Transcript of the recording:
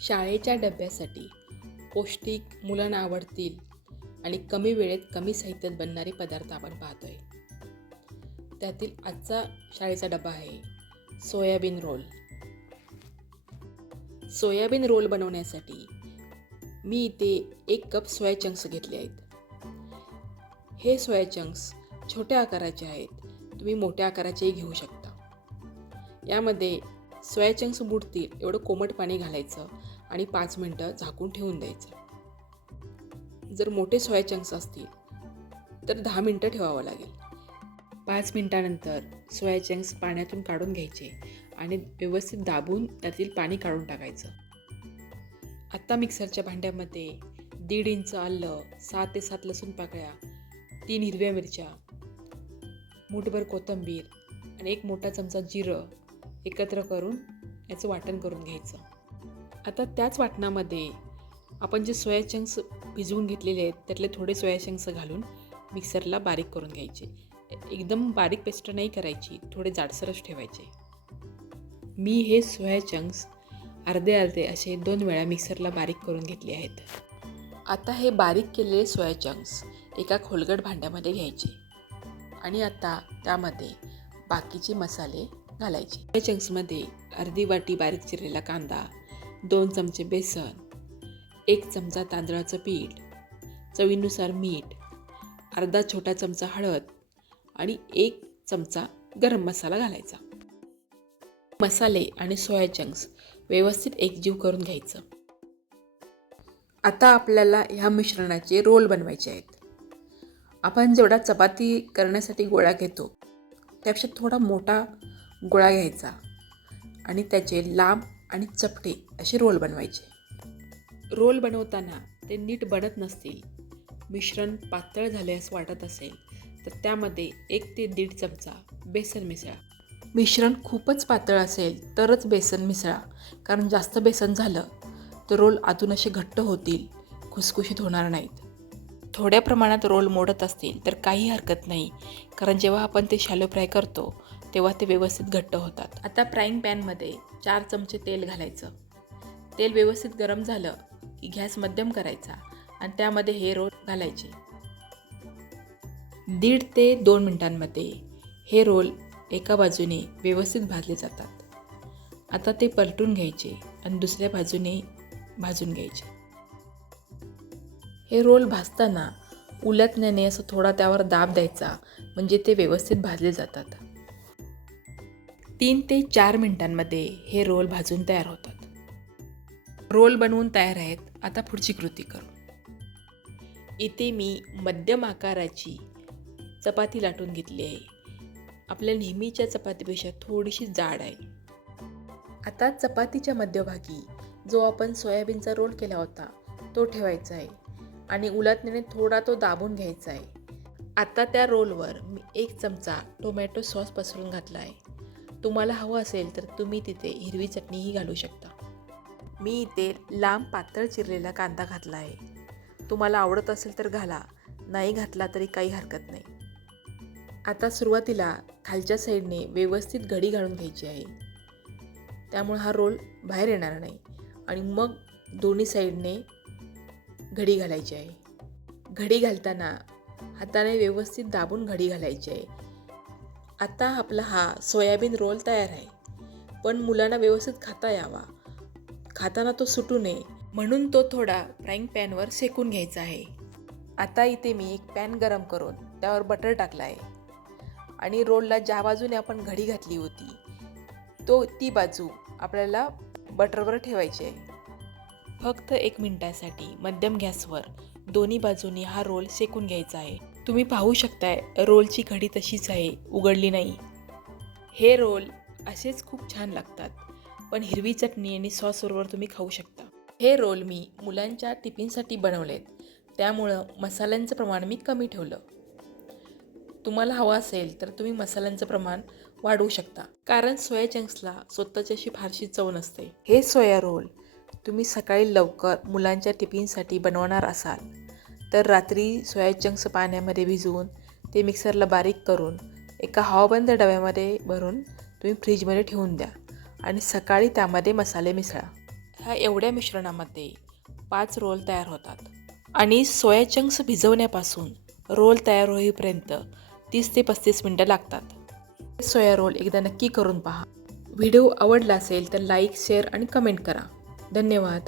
शाळेच्या डब्यासाठी पौष्टिक मुलांना आवडतील आणि कमी वेळेत कमी साहित्यात बनणारे पदार्थ आपण पाहतोय. त्यातील आजचा शाळेचा डबा आहे सोयाबीन रोल. सोयाबीन रोल बनवण्यासाठी मी इथे एक कप सोया चंक्स घेतले आहेत. हे सोया चंक्स छोट्या आकाराचे आहेत. तुम्ही मोठ्या आकाराचेही घेऊ शकता. यामध्ये सोया बुडतील एवढं कोमट पाणी घालायचं आणि पाच मिनटं झाकून ठेवून द्यायचं. जर मोठे सोयाचंक्स असतील तर दहा मिनटं ठेवावं लागेल. पाच मिनटानंतर सोयाचंक्स पाण्यातून काढून घ्यायचे आणि व्यवस्थित दाबून त्यातील पाणी काढून टाकायचं. आत्ता मिक्सरच्या भांड्यामध्ये दीड इंच आलं सात ते सात लसूण पाकळ्या तीन हिरव्या मिरच्या मूठभर कोथिंबीर आणि एक मोठा चमचा जिरं एकत्र करून याचं वाटण करून घ्यायचं. आता त्याच वाटणामध्ये आपण जे सोया चंक्स भिजवून घेतलेले आहेत त्यातले थोडे सोया चंक्स घालून मिक्सरला बारीक करून घ्यायचे. एकदम बारीक पेस्ट नाही करायची थोडे जाडसरच ठेवायचे. मी हे सोया चंक्स अर्धे अर्धे असे दोन वेळा मिक्सरला बारीक करून घेतले आहेत. आता हे बारीक केलेले सोया चंक्स एका खोलगट भांड्यामध्ये घ्यायचे. आणि आता त्यामध्ये बाकीचे मसाले घालायचे. या चंक्समध्ये अर्धी वाटी बारीक चिरलेला कांदा दोन चमचे बेसन एक चमचा तांदळाचं पीठ चवीनुसार मीठ अर्धा छोटा चमचा हळद आणि एक चमचा गरम मसाला घालायचा. मसाले आणि सोया चंक्स व्यवस्थित एकजीव करून घ्यायचं. आता आपल्याला ह्या मिश्रणाचे रोल बनवायचे आहेत. आपण जेवढा चपाती करण्यासाठी गोळा घेतो त्यापेक्षा थोडा मोठा गोळा घ्यायचा आणि त्याचे लांब आणि चपटे असे रोल बनवायचे. रोल बनवताना ते नीट बनत नसतील मिश्रण पातळ झाले असं वाटत असेल तर त्यामध्ये एक ते दीड चमचा बेसन मिसळा. मिश्रण खूपच पातळ असेल तरच बेसन मिसळा. कारण जास्त बेसन झालं तर रोल आतून असे घट्ट होतील खुसखुशीत होणार नाहीत. थोड्या प्रमाणात रोल मोडत असतील तर काही हरकत नाही. कारण जेव्हा आपण ते शॅलो फ्राय करतो तेव्हा ते व्यवस्थित घट्ट होतात. आता फ्राईंग पॅनमध्ये चार चमचे तेल घालायचं. तेल व्यवस्थित गरम झालं की गॅस मध्यम करायचा आणि त्यामध्ये हे रोल घालायचे. दीड ते दोन मिनटांमध्ये हे रोल एका बाजूने व्यवस्थित भाजले जातात. आता ते पलटून घ्यायचे आणि दुसऱ्या बाजूने भाजून घ्यायचे. हे रोल भाजताना उलटण्याने असं थोडा त्यावर दाब द्यायचा म्हणजे ते व्यवस्थित भाजले जातात. तीन ते चार मिनिटांमध्ये हे रोल भाजून तयार होतात. रोल बनवून तयार आहेत. आता पुढची कृती करू. इथे मी मध्यम आकाराची चपाती लाटून घेतली आहे. आपल्या नेहमीच्या चपातीपेक्षा थोडीशी जाड आहे. आता चपातीच्या मध्यभागी जो आपण सोयाबीनचा रोल केला होता तो ठेवायचा आहे आणि उलटण्याने थोडा तो दाबून घ्यायचा आहे. आता त्या रोलवर मी एक चमचा टोमॅटो सॉस पसरून घातला आहे. तुम्हाला हवं असेल तर तुम्ही तिथे हिरवी चटणीही घालू शकता. मी इथे लांब पातळ चिरलेला कांदा घातला आहे. तुम्हाला आवडत असेल तर घाला नाही घातला तरी काही हरकत नाही. आता सुरुवातीला खालच्या साईडने व्यवस्थित घडी घालून घ्यायची आहे. त्यामुळे हा रोल बाहेर येणार नाही आणि मग दोन्ही साईडने घडी घालायची आहे. घडी घालताना हाताने व्यवस्थित दाबून घडी घालायची आहे. आता आपला हा सोयाबीन रोल तयार आहे. पण मुलांना व्यवस्थित खाता यावा. खाताना तो सुटू नये. म्हणून तो थोडा फ्राईंग पॅनवर शेकून घ्यायचा आहे. आता इथे मी एक पॅन गरम करून त्यावर बटर टाकला आहे आणि रोलला ज्या बाजूने आपण घडी घातली होती तो ती बाजू आपल्याला बटरवर ठेवायची आहे. फक्त एक मिनटासाठी मध्यम गॅसवर दोन्ही बाजूनी हा रोल शेकून घ्यायचा आहे. तुम्ही पाहू शकताय रोलची घडी तशीच आहे उघडली नाही. हे रोल असेच खूप छान लागतात पण हिरवी चटणी आणि सॉसबरोबर तुम्ही खाऊ शकता. हे रोल मी मुलांच्या टिफिनसाठी बनवलेत. त्यामुळं मसाल्यांचं प्रमाण मी कमी ठेवलं. तुम्हाला हवं असेल तर तुम्ही मसाल्यांचं प्रमाण वाढवू शकता. कारण सोया चंक्सला स्वतःची अशी फारशी चव नसते. हे सोया रोल तुम्ही सकाळी लवकर मुलांच्या टिफिनसाठी बनवणार असाल. तर रात्री सोया चंक्स पाण्यामध्ये भिजवून ते मिक्सरला बारीक करून एका हवाबंद डब्यामध्ये भरून तुम्ही फ्रीजमध्ये ठेवून द्या आणि सकाळी त्यामध्ये मसाले मिसळा. ह्या एवढ्या मिश्रणामध्ये पाच रोल तयार होतात आणि सोया चंक्स भिजवण्यापासून रोल तयार होईपर्यंत तीस ते पस्तीस मिनटं लागतात. सोया रोल एकदा नक्की करून पहा. व्हिडिओ आवडला असेल तर लाईक शेअर आणि कमेंट करा. धन्यवाद.